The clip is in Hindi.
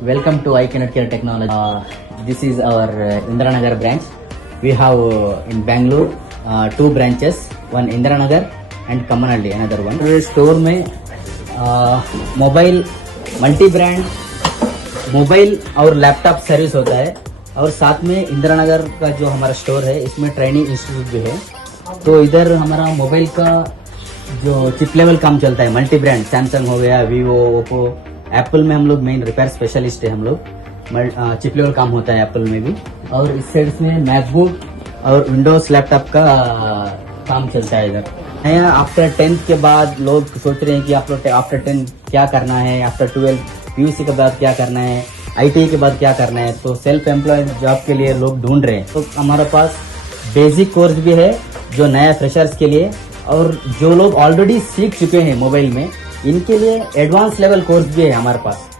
Welcome to iConnect Care Technology. This is our Indiranagar branch. We have in Bangalore two branches, one Indiranagar and Kamanalli, another one. Store में मोबाइल मल्टी ब्रांड मोबाइल और लैपटॉप सर्विस होता है और साथ में इंदिरानगर का जो हमारा स्टोर है इसमें ट्रेनिंग इंस्टीट्यूट भी है। तो इधर हमारा मोबाइल का जो चिप लेवल काम चलता है, मल्टी ब्रांड सैमसंग हो गया, वीवो, ओप्पो, एप्पल में हम लोग मेन रिपेयर स्पेशलिस्ट है। हम लोग चिप लेवल काम होता है एप्पल में भी। और इस साइड में मैकबुक और विंडोज लैपटॉप का काम चलता है इधर। आफ्टर 10th के बाद लोग सोच रहे हैं कि आप लोग आफ्टर 10 क्या करना है, आफ्टर 12 पीयूसी के बाद क्या करना है, आईटीआई के बाद क्या करना है। तो सेल्फ एम्प्लॉयड जॉब के लिए लोग ढूंढ रहे हैं। तो हमारे पास बेसिक कोर्स भी है जो नया फ्रेशर्स के लिए, और जो लोग ऑलरेडी सीख चुके हैं मोबाइल में इनके लिए एडवांस लेवल कोर्स भी है हमारे पास।